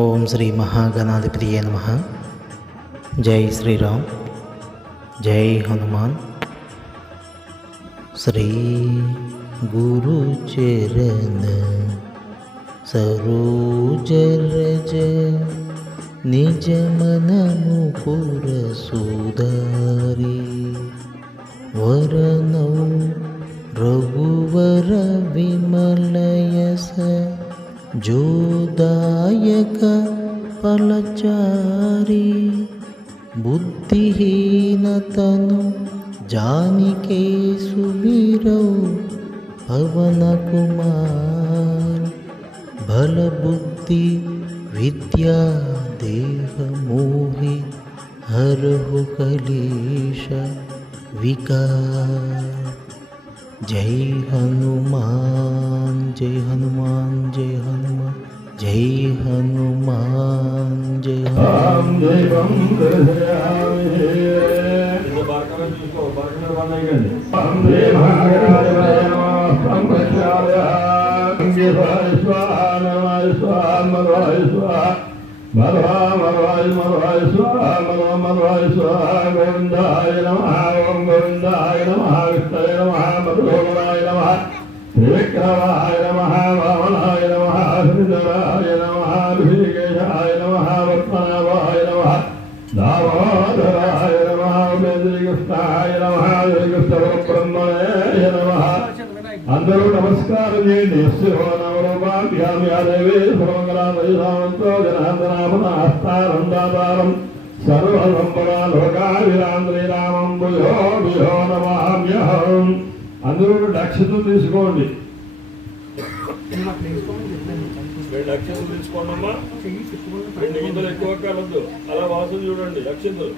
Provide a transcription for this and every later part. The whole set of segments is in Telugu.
ఓం శ్రీ మహాగణాధిపతియే నమః. జై శ్రీరామ్, జై హనుమాన్. శ్రీ గురు చరణ సరోజ రజ నిజ మనము పుర సుధారి వరనౌ రఘువర విమలయస జోదాయక ఫలచారి బుద్ధిహీనతను జానికే సుమిరౌ పవన కుమార్ బల బుద్ధి విద్యా దేహ మోహి హరహు కలేశ వికార్. జై హనుమాన్, జై హనుమాన్, జై హనుమాన్, జై హనుమాన్, జై హనుమాన్. గోవిందాయ నమః. ఓం గోవిందాయ నమః. విష్ణవే నమః. మధుసూదనాయ నమః. త్రివిక్రమాయ నమః. వామనాయ నమః. శ్రీధరాయ నమః. ఋషికేశాయ నమః. పద్మనాభాయ నమః. దామోదరాయ నమః. శ్రీకృష్ణాయ నమః. శ్రీకృష్ణ పరబ్రహ్మణే నమః. అందరూ నమస్కారం చేయండి. దేవి సర్వమంగళాంతో జనార్దనాభనాస్తారం సర్వసంపదాలోకాభిరాంద్రీరామం భుజో భుజో నమామ్యహం. అందరూ అక్షతలు తీసుకోండి. రెండు అక్షతలు తీసుకోండమ్మా. రెండు గింజలు ఎక్కువ కాలద్దు. అలా వాసన చూడండి. అక్షతలు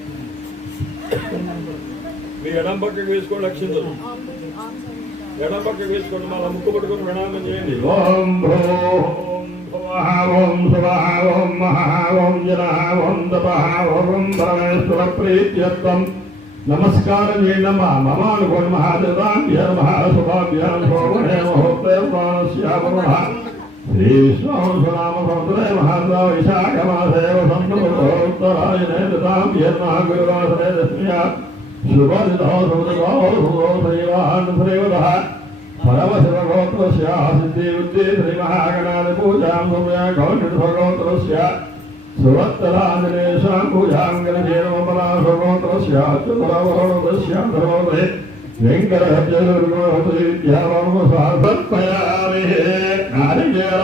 మీ ఎడం పక్కకు వేసుకోండి. అక్షతలు ఎడం పక్కకు వేసుకోండి. మళ్ళీ ముక్కు పట్టుకొని ప్రణామం చేయండి. ఓం భ్రో ఓం భవః ఓం శవః ఓం మహః ఓం జనః ఓం తపః ఓం పరమేశ్వర ప్రీత్యర్థం నమస్కారం చేయండమ్మా. మమ అనుకోండి. మహాదేవాభ్యో నమః. శుభాభ్యాం శోభనే ముహూర్తే ప్రాణస్యామః. శ్రీశ్రామ సంవత్సరే మహాద్ర వైశాఖమాసే వసంతోత్తరాయణే దతాభ్యర్మః గురువాసరే దస్మ్యా శుభదితో సుమృతో శ్రీవాన్ శ్రీవదః పరమశివగోత్రస్య సిద్ధిబుద్ధి శ్రీమహాగణాది పూజాం సౌమ్య గౌండిభగోత్రస్య సువత్తరాంజనేశాం పూజాం గణజేనమపరాశగోత్రస్య అచ్యుతరావరణస్య ధర్మవే వెంకటహత్యదుర్గోత్రవిద్యావర్మసాధత్మయామి. నారికేళ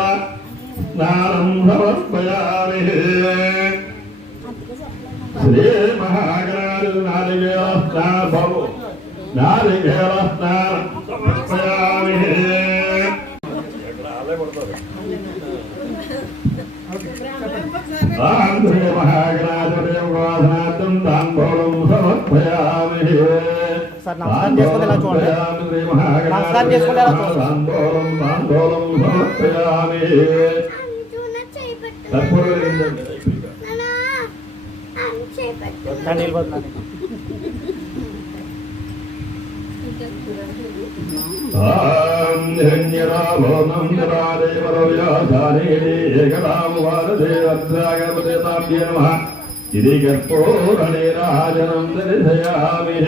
స్నానం సమర్పయామి. శ్రీ మహాగణాది నారికేళ స్నానం నారికేళ స్నానం సమర్పయామి. శ్రీ మహాగణాది తాంబూలం సమర్పయామి. నమస్కారం చేసుకుని ఎలా చూడండి. నమస్కారం చేసుకుని ఎలా చూడండి. తాంబూలం సమర్పయామి. ఇది కర్పూరనిరాజనం దర్శయామి.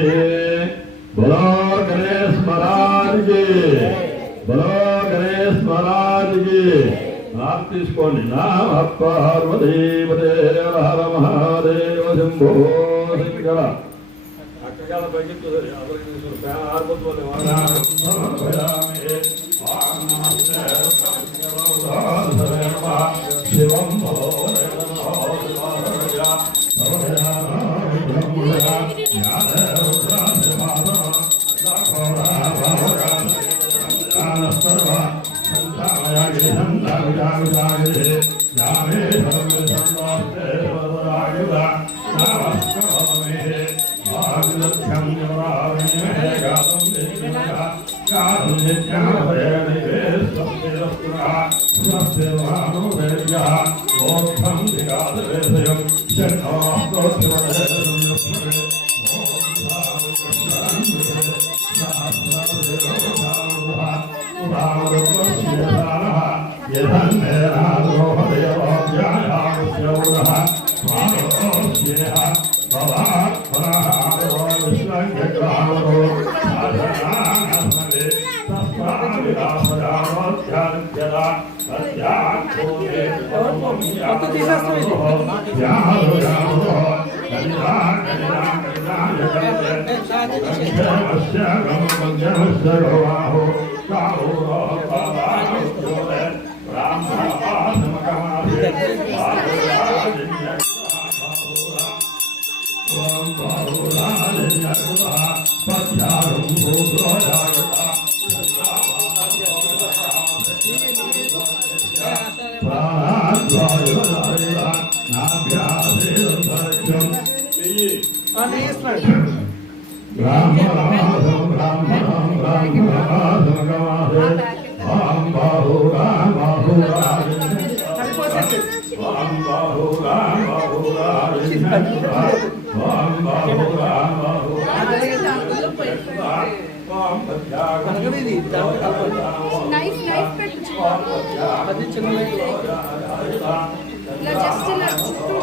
బలో గణేశ్ మహారాజ్ కి, బలో గణేశ్ మహారాజ్ కి. आप తీసుకోండి. నామ పార్వతీపతే హర మహాదేవ శంభో శంకర. అక్కగాల పైకి ఆర్బోతులు శివం యథన్నేనాద్రోహదేవాధ్యాయ మొత్తం తీసేస్తాం ఇది. నైఫ్ పెట్టు అది చిన్న ఇలా జస్ట్ ఇలా చుట్టూ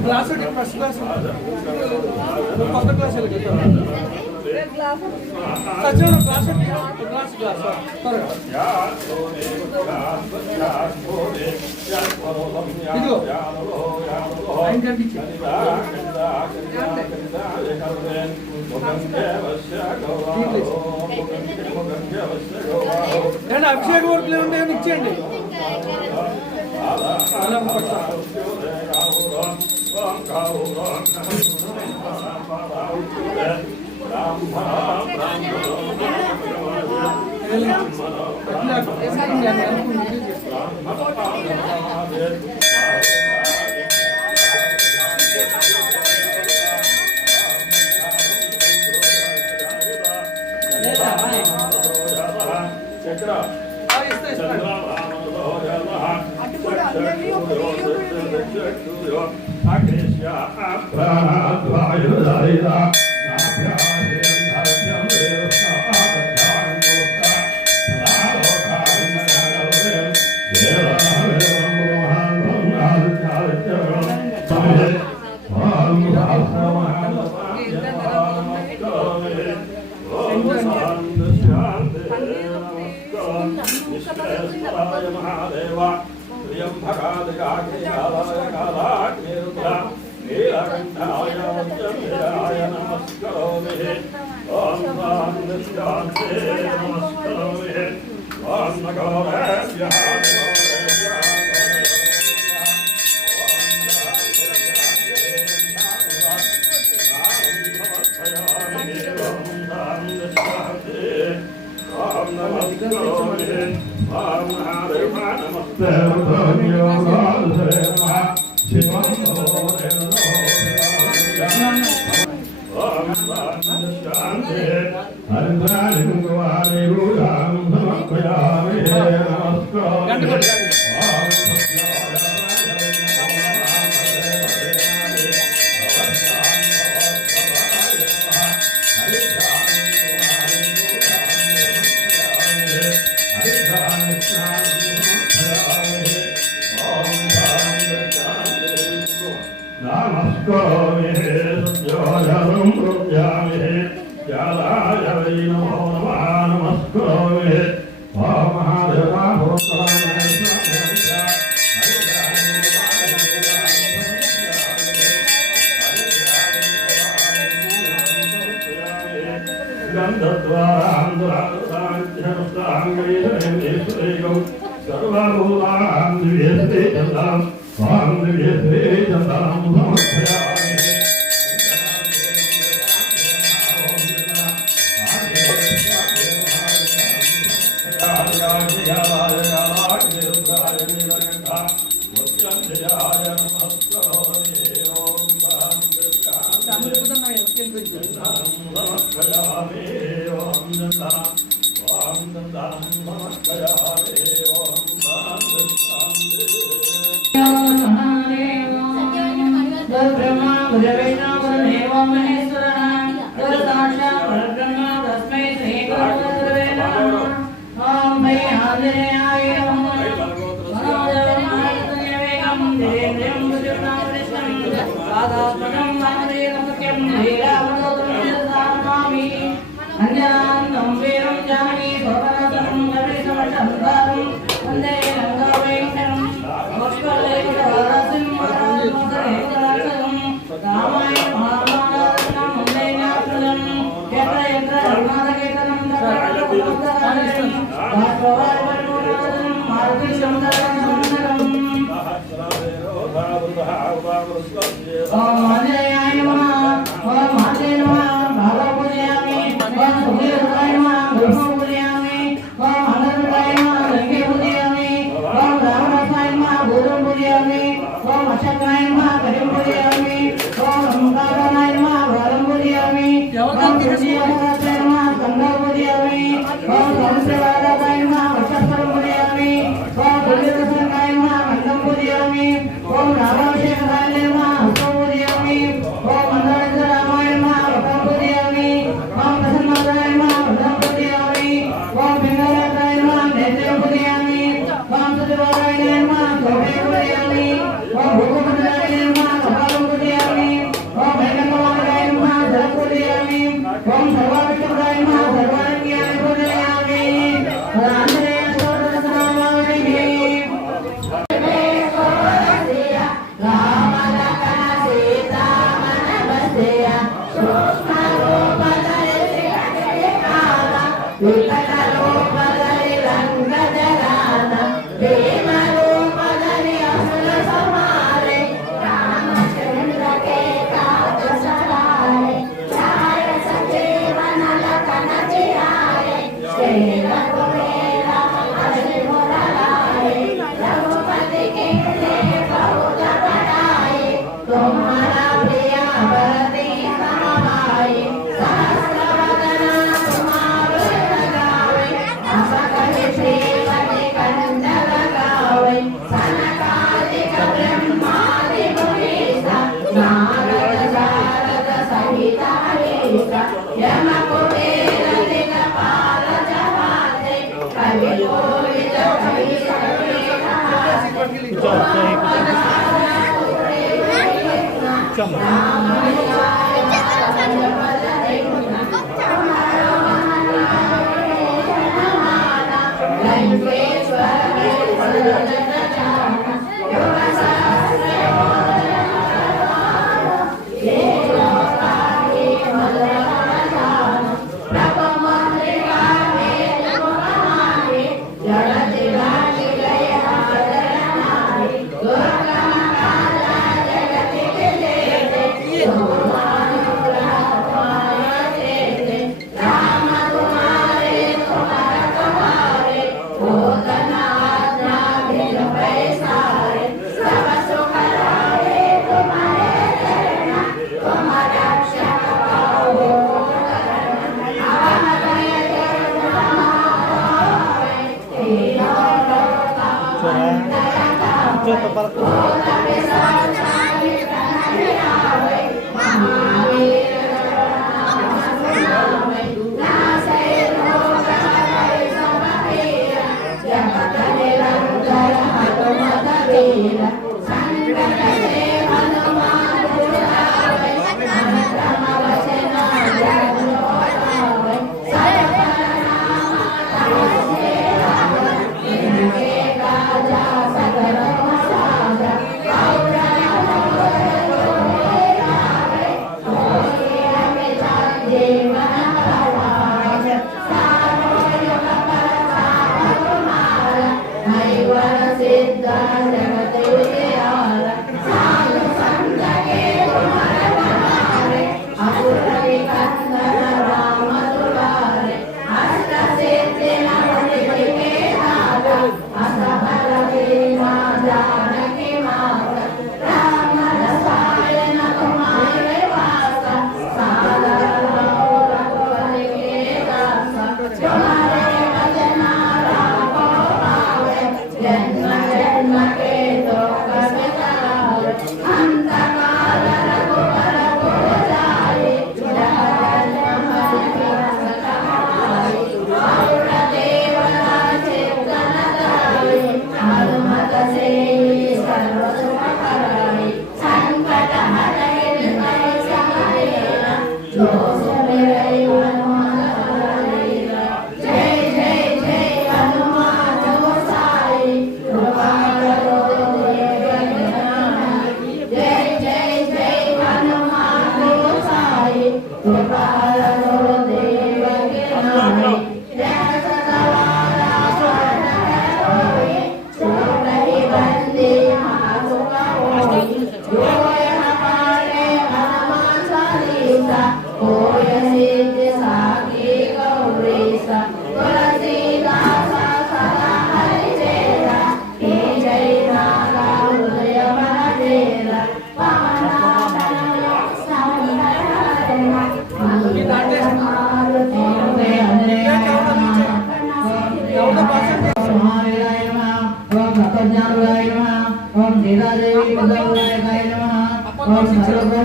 గ్లాస్ ఫస్ట్ క్లాస్ కొత్త class Sachiv class glass glass ఇదిగో ఆయన కనిపించి అభిషేక వర్కులు ఏముంటాయని ఇచ్చేయండి Raja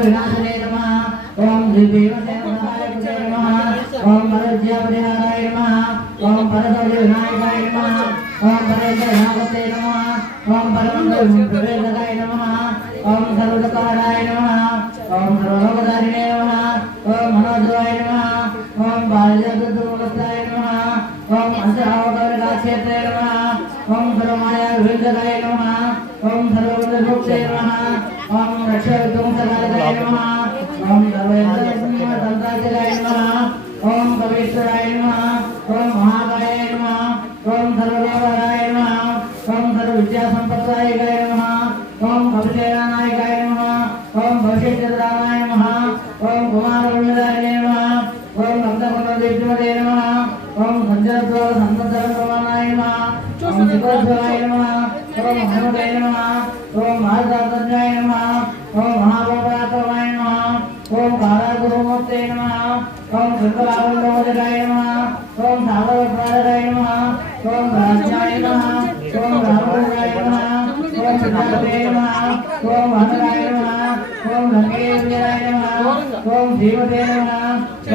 विनाशने नमः ओम श्री भीमसेनाय नमः ओम परज्ञा परिहाराय नमः ओम परदौर्य विनायकाय नमः ओम परज्ञानागते नमः ओम परमंगलप्रवेदकाय नमः ओम सर्वदकाराय नमः ओम सर्वलोकधारिणे नमः ओम मनोजवाय नमः ओम बालजगद्गुरुमुक्ताय नमः ओम अंशभावकविकाक्षेत्रे नमः ओम सर्वमाया विविधकाय नमः ओम सर्वबुद्धमुक्ते नमः ओम रक्षविध्वंसकाय नमः ओम सर्वेन्द्रसंयमतन्त्राय नमः ओम कवीश्वराय नमः ओम महाकाय नमः ओम सर्वदेवाय नमः ओम सर्वविद्यासम्पत्ताय नमः ओम कविसेनानायकाय नमः ओम भविष्यचन्द्राय नमः ओम कुमारवृन्दाय नमः ओम नन्दकुलदेव्यमते नमः ओम सञ्जनद्वारसम्पत्तरप्रमाणाय नमः ओम शिवध्वराय नमः ओम हनुमते नमः ओम महादातज्ञाय नमः ओम महापराक्रमाय नमः ओम कालागुरुमूर्ते नमः ओम शङ्करावल्लभजगाय नमः ओम सावरप्राजगाय नमः ओम राजाय नमः ओम रामराय नमः ओम सिद्धार्थाय नमः ओम वनराय नमः ओम लंकेश्वराय नमः ओम धीमते नमः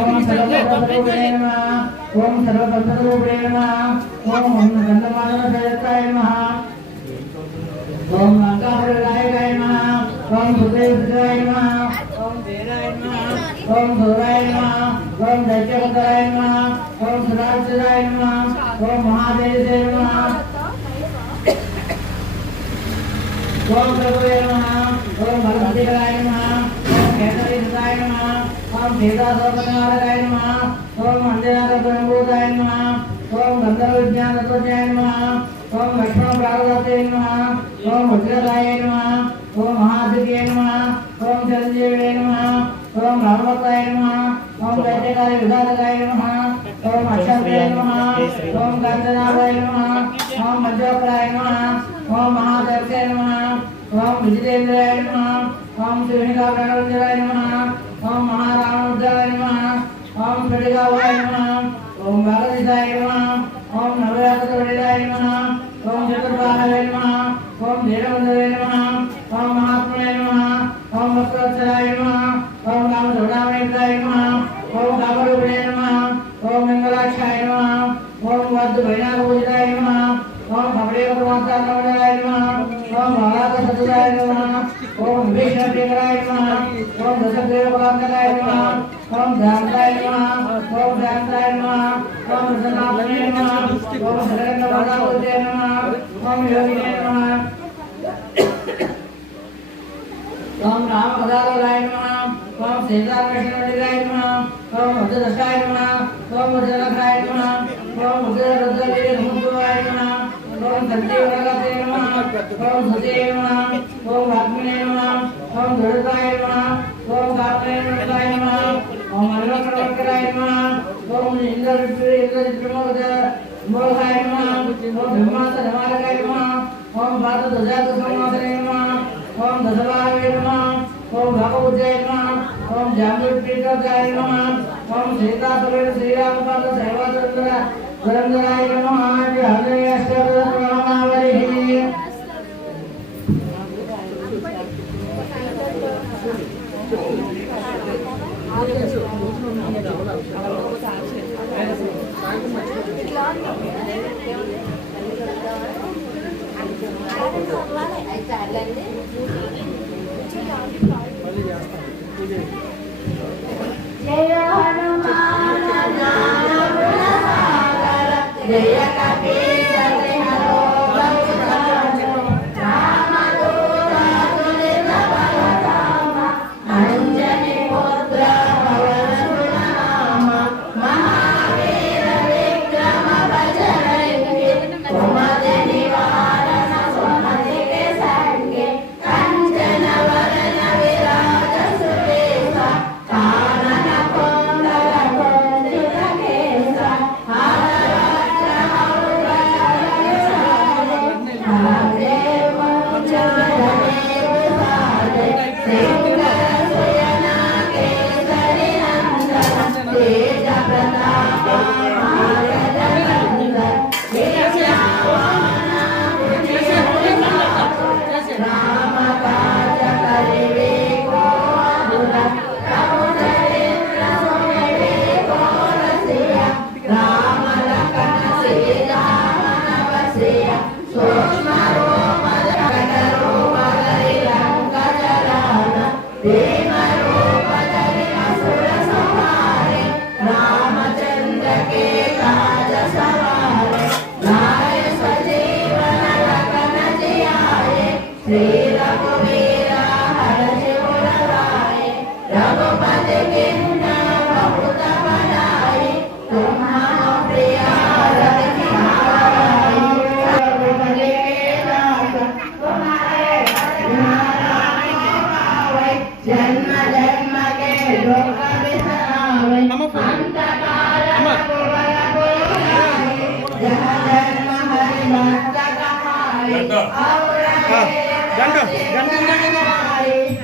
ओम सर्वतन्त्ररूपिणे नमः ओम सर्वतन्त्ररूपिणे नमः ओम गन्धमादनसहिताय नमः ओम लंकापुरगायकाय नमः ओम सुदेवराय नमः ओम देराय नमः ओम गौराय नमः ओम दैत्यवराय नमः ओम सुराजराय नमः ओम महादेवाय नमः ओम प्रभुवे नमः ओम भगवतीराय नमः ओम केसरीराय नमः ओम सीतासोपनाराय नमः ओम अंजनाथब्रह्मभूताय नमः ओम गन्धर्वज्ञानतत्त्वज्ञाय नमः ओम लक्ष्मणप्रागवते नमः ओम वज्रदाय नमः ओम महादिव्ये नमः ओम चिरंजीवे नमः ओम रामभक्ताय नमः ओम दैत्यकाय विधातकाय नमः ओम अक्षाय नमः ओम कांचनाय नमः ओम मध्योक्राय नमः ओम महादेवते नमः ओम विजितेन्द्राय नमः ओम श्रीनिकाप्रणवराय नमः ओम महारामरुद्राय नमः ओम स्फटिकावाय नमः ओम भागवताय नमः ओम नवरात्रवराय नमः ओम चतुर्बाहाय नमः ओम धीरबन्धवे नमः ओम महात्मने नमः ओम वस्त्रोत्सराय नमः ओम कामधुरामणिकाय नमः ओम कामरूपिणे नमः ओम मंगलाक्षाय नमः ओम वद्भैनाभूषिताय नमः ओम कमलेवप्रमाताय नमः ओम बालाकसतुराय नमः ओम विभीषणप्रियकाय नमः ओम दशग्रीवपरान्तकाय नमः ओम ध्यानकाय नमः ओम ध्यानकाय नमः ओम रसनाथने नमः ओम शरणवदावते नमः ओम योगिने नमः ओम रामपदाराय नमः ओम सीताकृष्णवल्लिकाय नमः ओम भद्रदशाय नमः ओम वज्रनखाय नमः ओम उग्ररुद्रवीरसमुद्भवाय नमः ओम सञ्जीवनगते नमः ओम सते नमः ओम वाग्मिने नमः ओम दुर्गाय नमः ओम कात्यायनाय नमः ओम अनिलकराय नमः ओम इंद्रविक्रमोदय नमः ओम ब्रह्मासनमालकाय नमः ओम भारतध्वजातसंवासने नमः ओम दशभावे नमः ओम भगवते नमः ओम जाम्बुद्दीनाय नमः ओम सीतासुरेण श्रीरामपाद सेवाचंद्र सुरंदराय नमः हरे अष्टनामावलिः जय हनुमान ज्ञान गुण सागर जय कपीस तिहरो बहुधाम रामदूत तुलित बलधाम अंजनी पुत्र पवन सुत नाम महावीर विक्रम बजरंगी कुमति निवारण सुमति के संगे कंचन वरण विराज सुबेसा कानन कुंडल कुंजित केसा हार वज्र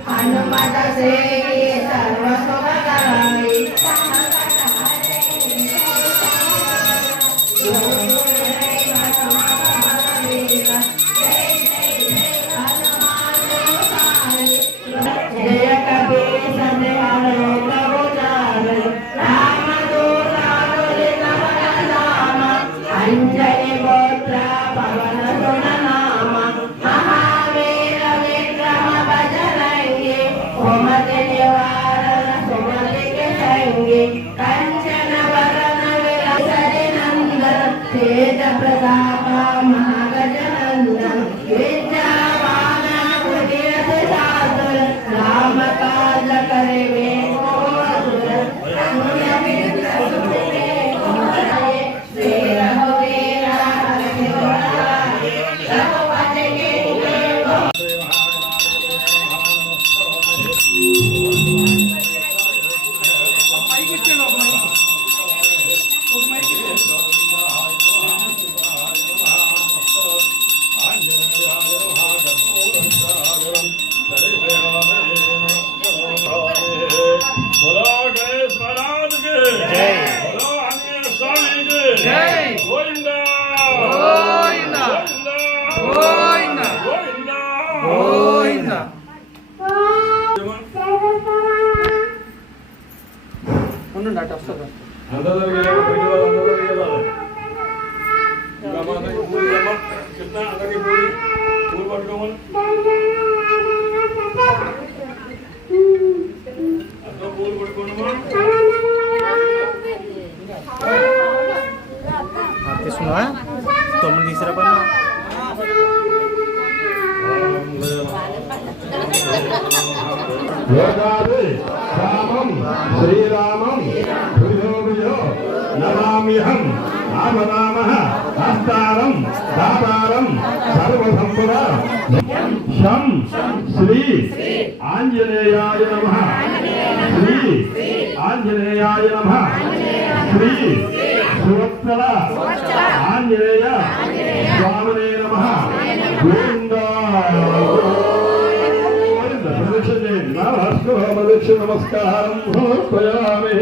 हनुमत से सर्व सुख कराई जय कबीर संदेहारो प्रभु चार राम दूत तुलित नाम अंजनी गोत्र पवन सुन नाम महावीर विक्रम बजरंगी सुमति निवारण सुमति के संगी कंचन वरण विराजि नंदन तेज प्रताप महागजनंदन विद्यावान कुटीर साधुर राम काज करिबे को असुर श्री रघुवीर हरि रघुपति के మైక్ ఇచ్చేయండి ఒక మైక్ ఉండండి అటు వస్తుంది తీసుకున్నావా 9 తీసుకురా పన్నా రామం శ్రీరామం భుజో నమామ్యహం రామనామః హస్తారం దాతారం సర్వసంపద శం శ్రీ ఆంజనేయాయ నమః శ్రీ ఆంజనేయాయ నమః శ్రీ సువత్సల ఆంజనేయ స్వామినే నమః గోవిందా నమస్కారం సమర్పయామి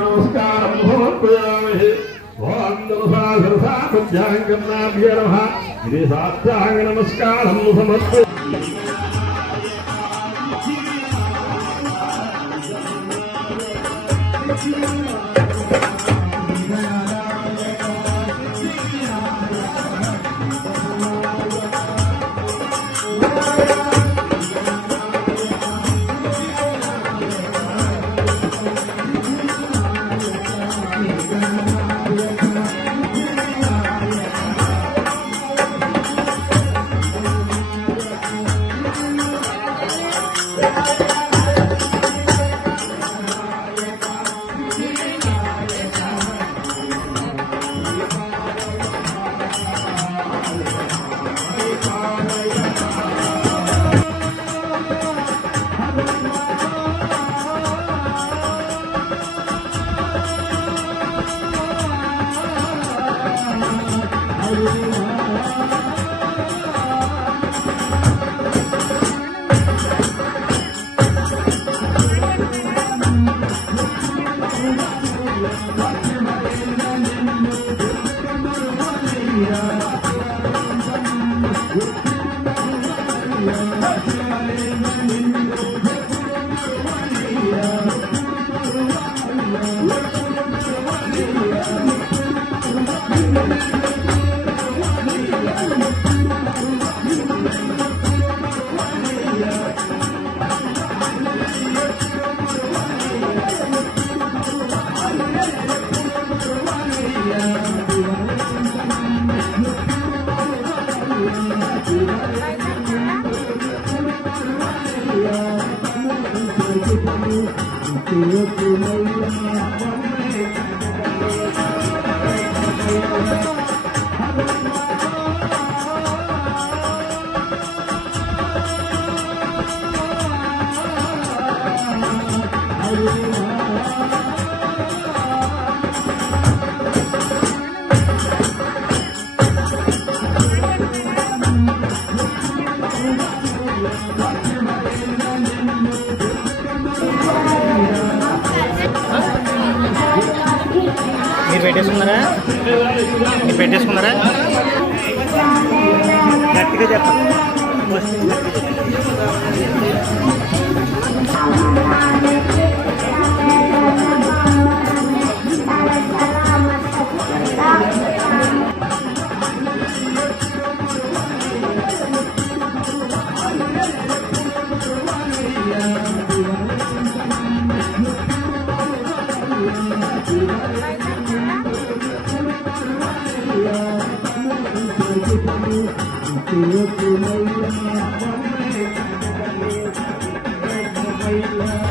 నమస్కారం సమర్పయామి ఇది సాత్యాంగ నమస్కారం సమర్పయామి మీరు పెట్టేసుకున్నారా? మీరు పెట్టేసుకున్నారా? గట్టిగా చెప్పండి. Thank you.